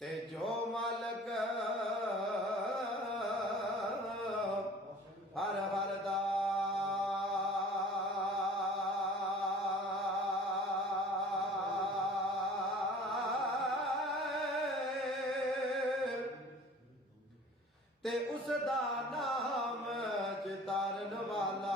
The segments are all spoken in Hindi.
ते जो मालक हर हर दा ते उसदा नाम चितारन वाला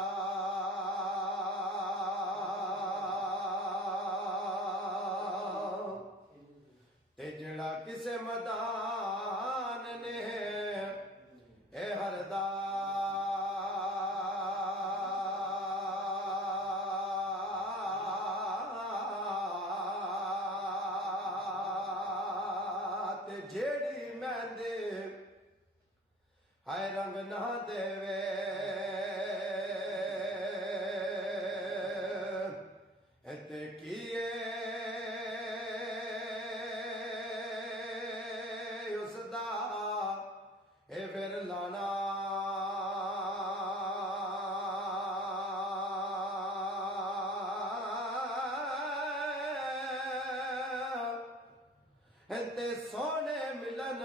ते जड़ा किसे मैदान ने ए हरदा ते जेड़ी मैंदे हाय रंग ना देवे ते किए उसदा ए फिर लाना ते सोने मिलन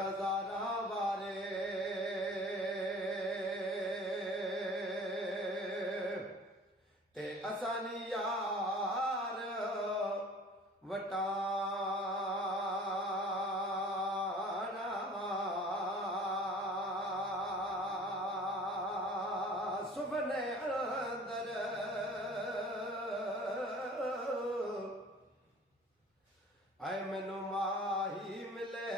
हजारा बारे ते असानी यार वटाना सुपने अंदर आए मैनू माही मिले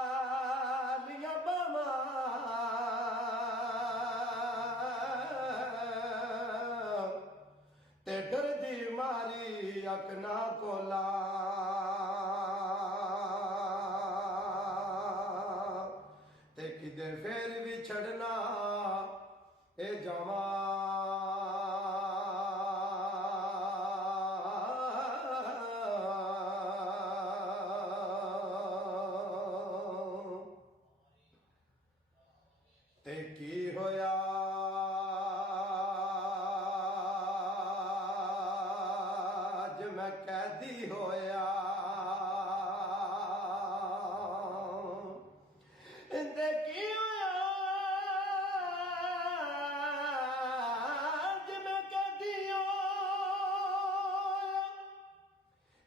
पालिया बामा ते डर दी मारी अख ना कोला ते किदे फिर भी छड़ना ए जावा ते की होया ज मैं कैदी होया ते की होया ज मैं कैदी होया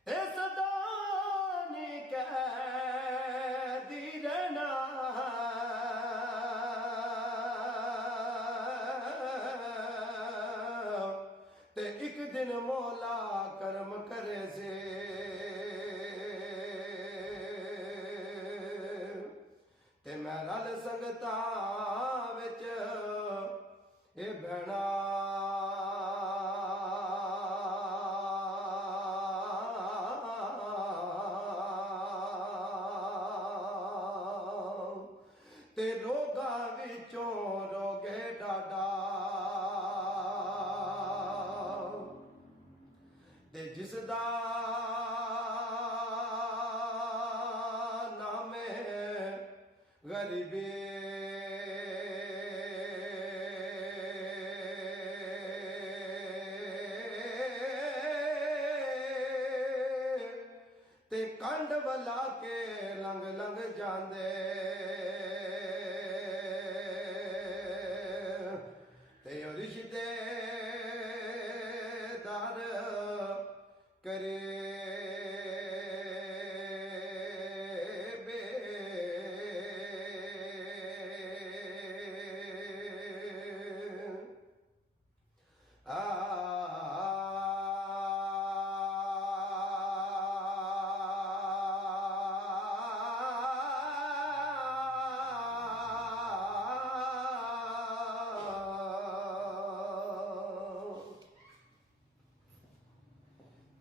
ते सदा नी कैदी रहना ते एक दिन मौला कर्म करे से ते मैं रल संगता विच ए बहना ते रोगां विचों रोगे डाडा ते जिसदा नामे गरीबी ते कंड वला के लंघ लंघ जांदे ते रिश्ते दार करे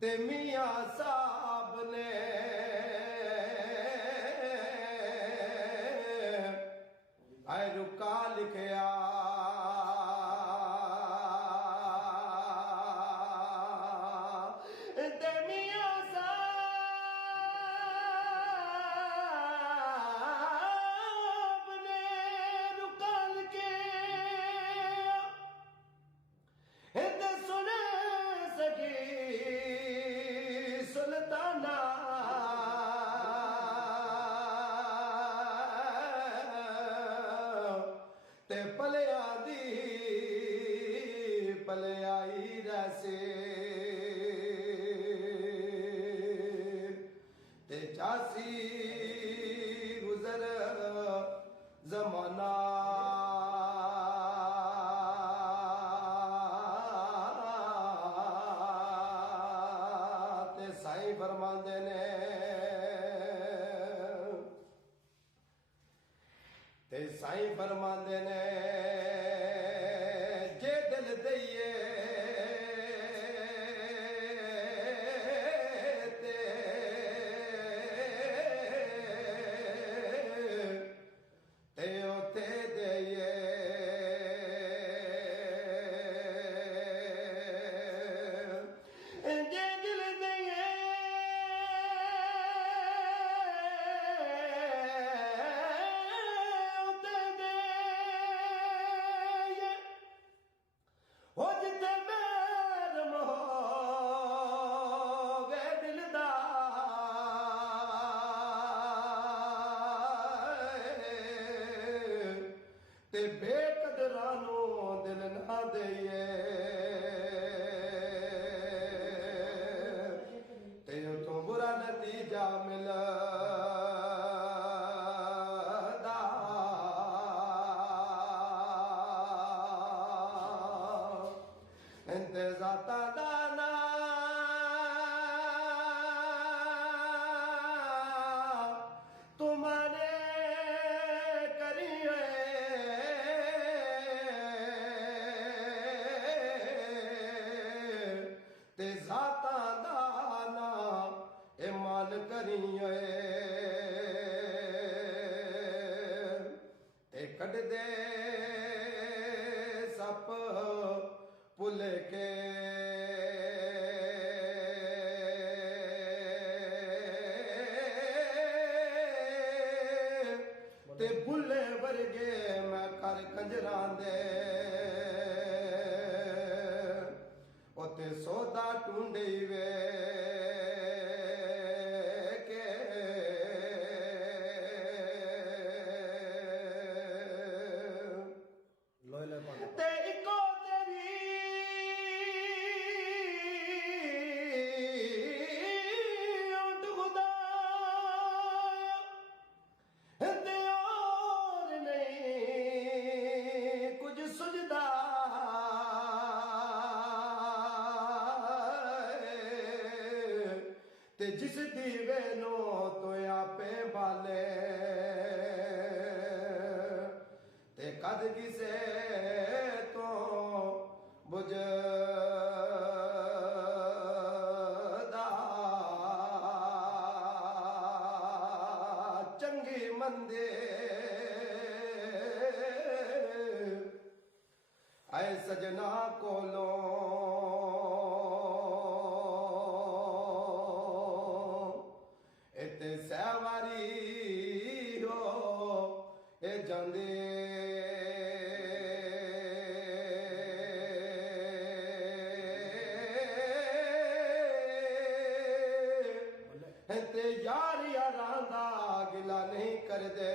ते मियां साहब ने आए रुका लिखया ते मियां साहब ने रुका लिखया ते सुन सकी सुल्ताना ते पलिया दी पलियाई रैसे ते जासी गुजर जमाना ते साईं फरमांदे ने ते साईं फरमांदे ने जे दिल दइए ते उते दइए जे दिल दइए उते दइए हो जिते मैरम होवे दिल दा ते बेकदरां नूं दिल ना दइए ते उतों बुरा नतीजा मिलदा इंते ज़ाता दा नाम तुम्हारे करिए ते ज़ाता दा नाम ईमान करिए ते कढ दे सप पुल के ते बुले वर्गे मैं कर कंजरां दे ओते सौदा ढूंढी वे के ते इको तेरी ऊंट खुदाया ते और नहीं कुछ सुझदा ते जिस दीवे नो तो आपे बाले ते कद किसे तो बुझदा चंगी मंदे आए सजना कोलो इते सहवारी हो ए जांदे ते यार यारां दा गिला नहीं करदे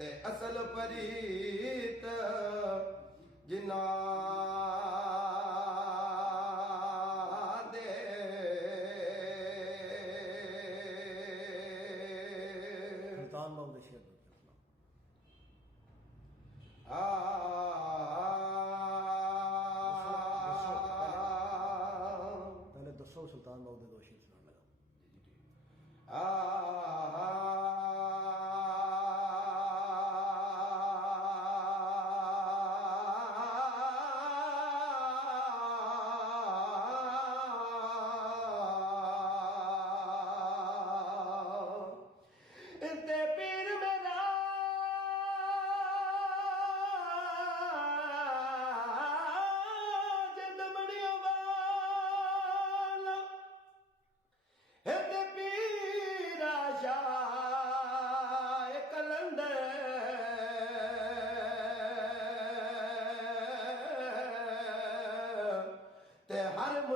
ते असल परीत जिना दे सुल्तान बाबू दे शेर पहले दसो सुल्तान बाबू दे दो शेर सुनाने लगा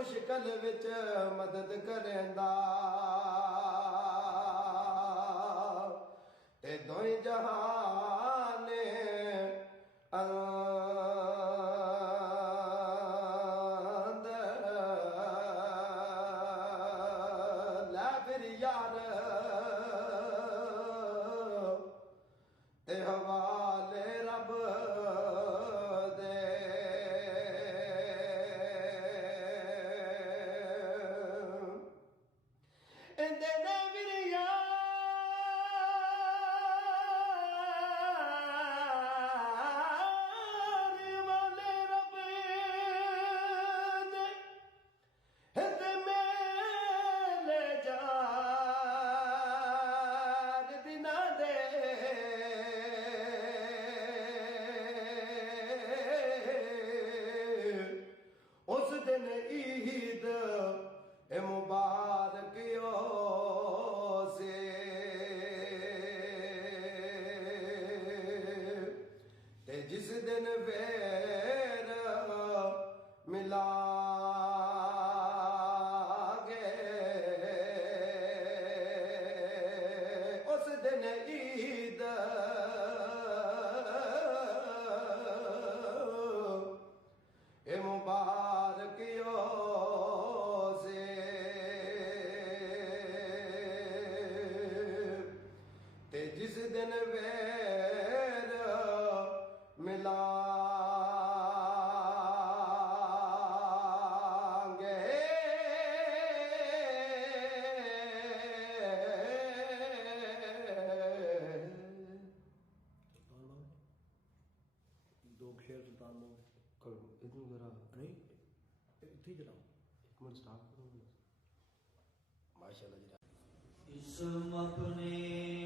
मुश्किल विच मदद करेंदा ते दोई जहान लै फिर यार ते हवाले रब दे इंदे ने फिर यार वाले रब दे इंदे मेले जार दिना दे उस दिन ईद ए मुबारक से ते जिस दिन वेर मिलागे उस दिन ईद ए मुबारक से ते जिस दिन वैर मिलांगे दो शेर सुल्तान बाबू करो इतनी जरा नहीं इतनी चलाओ एक मिनट स्टार्ट करो माशाल्लाह जी इसम अपने